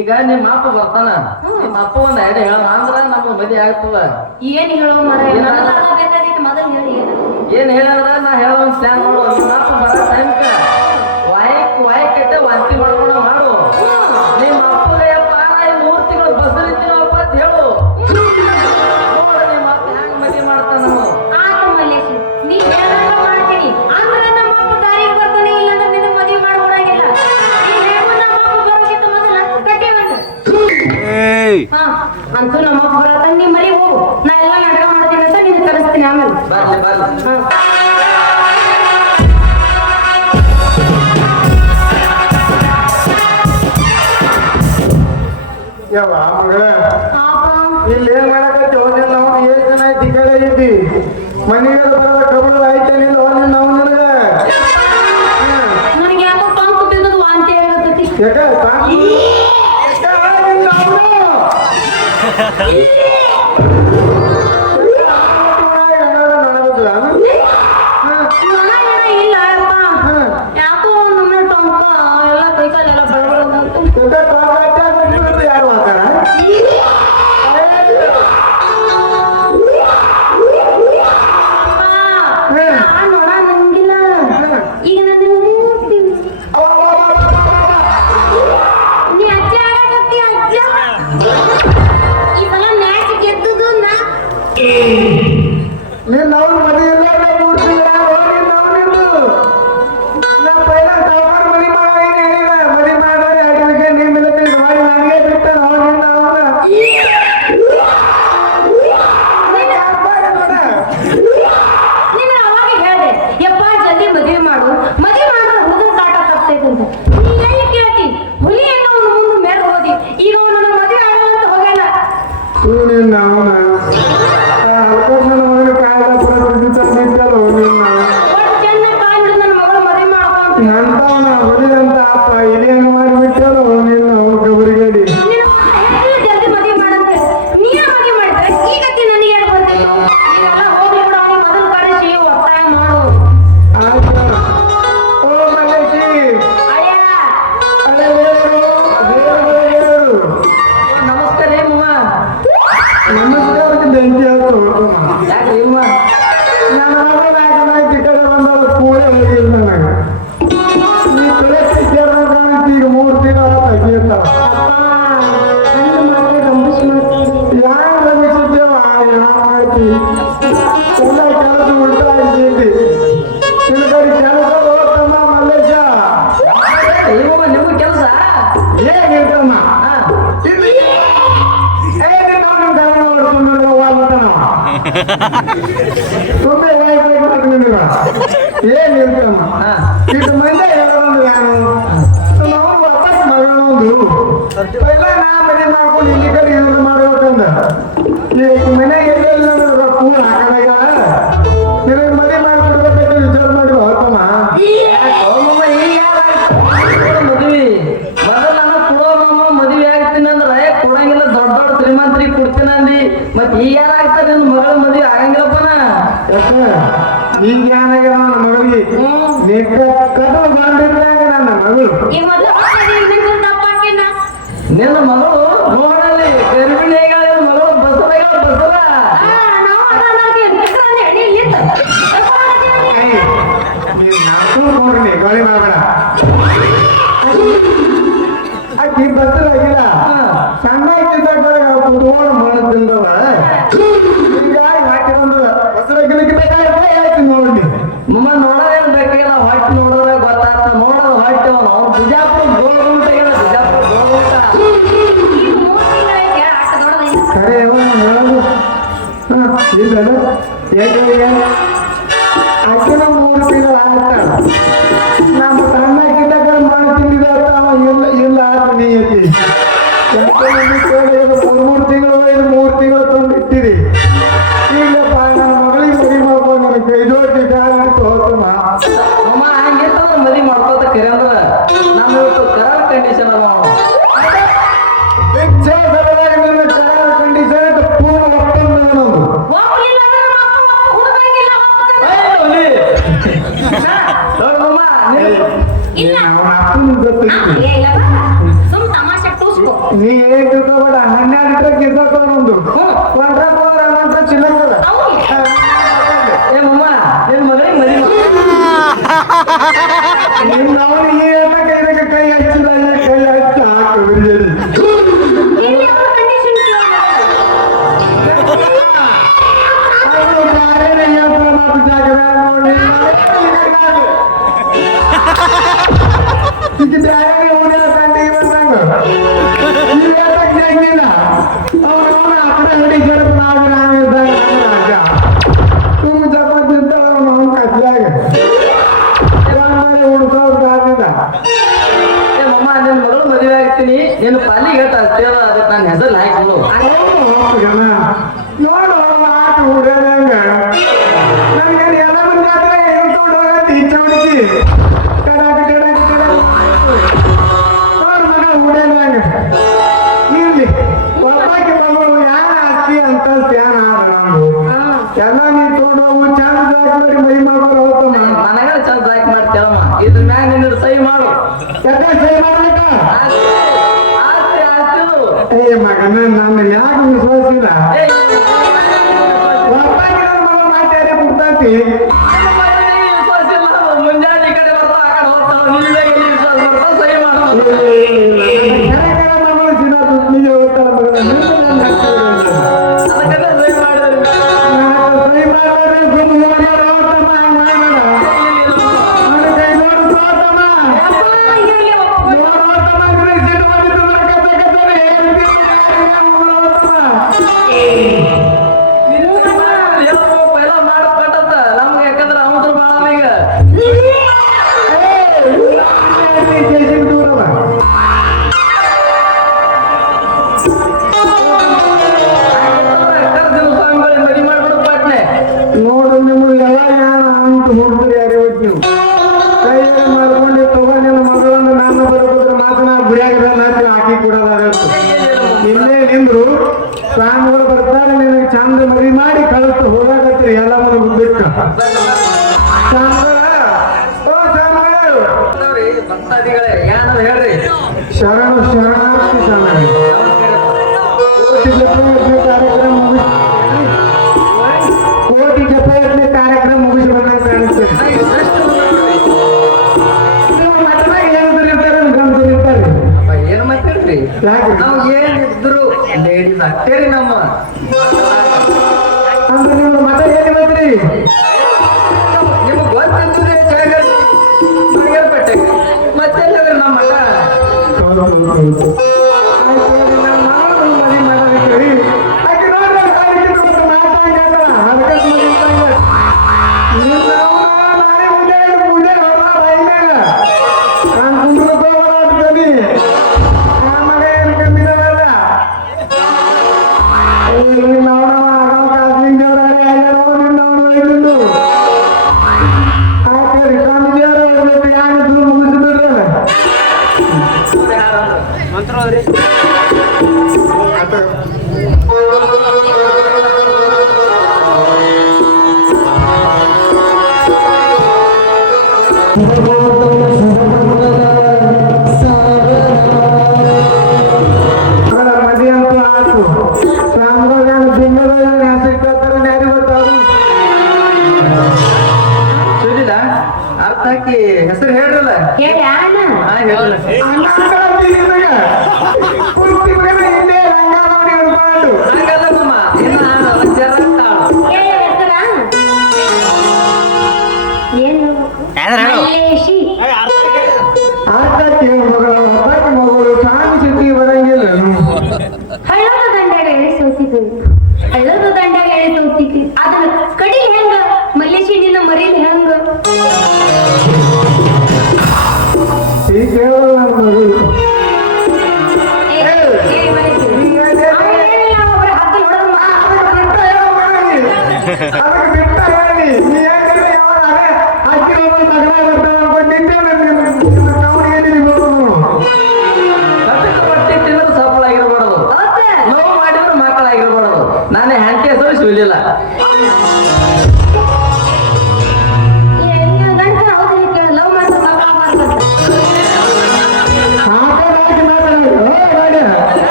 ಈಗ ನಿಮ್ಮ ಅಪ್ಪ ಬರ್ತಾನ. ನಿಮ್ಮ ಅಪ್ಪ ಒಂದ್ ಐಡಿಯಾ ಹೇಳ ಅಂದ್ರ ನಮ್ಗ ಮದಿ ಆಗ್ತದ ಏನ್ ಹೇಳುವ ಏನ್ ಹೇಳ ನಾ ಹೇಳ ಒಂದ್ ಪ್ಲಾನ್ ನೋಡುವ ನಿಮ್ಮ ಅಪ್ಪ ಬರ ಟೈಮ್ ವಾಯಕ್ ವಾಯಕ್ ಕಟ್ಟ ವಾಂತಿ ಮಾಡುವ ಅಂತೂ ನಮ್ಮ ಅಪ್ಪ ಹೇಳತ್ತಾನ ಮರಿ ಹೋಗು. ನಾ ಎಲ್ಲ ನಾಟಕ ಮಾಡ್ತೀನಿ ಅಂತ ನಾನು ಕರೆಸ್ತೀನಿ ಆಮೇಲೆ. ಯಾವ ಮಗಳ. ಇಲ್ಲಿ ಏನ್ ಮಾಡಕತ್ತಿ? ಹೋಗಿ ನಾವು ಏನ್ ಜನ ಐತಿ ಕಡೆ ಐತಿ ಮನೆಗೆ ಬರೋದ ಕಬಡ ಐತೆ ನಿಲ್ಲ ಹೋಗಿ ನಾವು ನನಗ? ಯಾಕ ಕಾಂತಿ yeah. ತುಂಬಾ ಏನ್ ಇರ್ತಮ್ಮ ಇಟ್ಟು ಮಂದಿ ಹೇಳೋದು ಯಾರು? ನಾವು ವಾಪಸ್ ಮಗಳೊಂದು ಎಲ್ಲ ನಾ ಮನೆ ಮಾಡ್ಕೊಂಡು ಇಲ್ಲಿ ಕಡೆ ಏನಾದ್ರು ಮಾಡ್ಬೇಕಂದ ಮನೆ ಎಲ್ಲ ಕೂಡ ಹಾಕಲಾಗ entiendes, hermano? ತಮ್ಮ ಇಲ್ಲ ಇಲ್ಲ ನೀ ಐತಿ 你 ಭಕ್ತಾದಿಗಳೇ ಏನಂತ ಹೇಳ್ರಿ? ಶರಣ ಶರಣಾರ್ಥಿ ಶರಣ. ಕೋಟಿ ಜಪಯತ್ನ ಕಾರ್ಯಕ್ರಮ ಮುಗಿಸಿ ಬಂದಂಗೆ ಕಾಣಿಸ್ತೇನೆ ಏನ್ ಮಾತಾಡ್ರಿ? ನಾವು ಏನಿದ್ರು ಲೇಡೀಸ್ ಆಗ್ತೇರಿ ನಮ್ಮ. Thank you. ಹೇಳ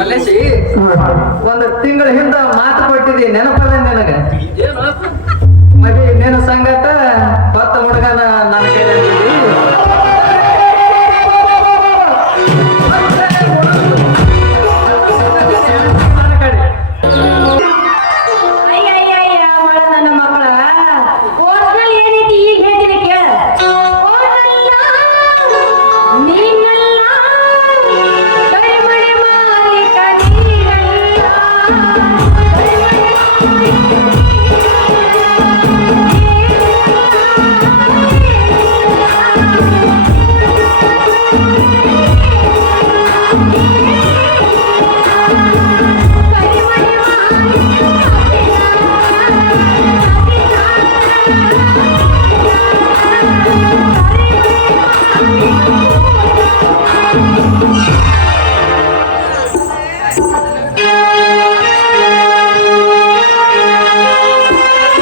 ಮಲ್ಲೇಶಿ ಒಂದ್ ತಿಂಗಳ ಹಿಂದ ಮಾತು ಕೊಟ್ಟಿದ್ದೀನಿ ನೆನಪದ ನಿನಗ? ಮದಿ ಇನ್ನೇನು ಸಂಗತ?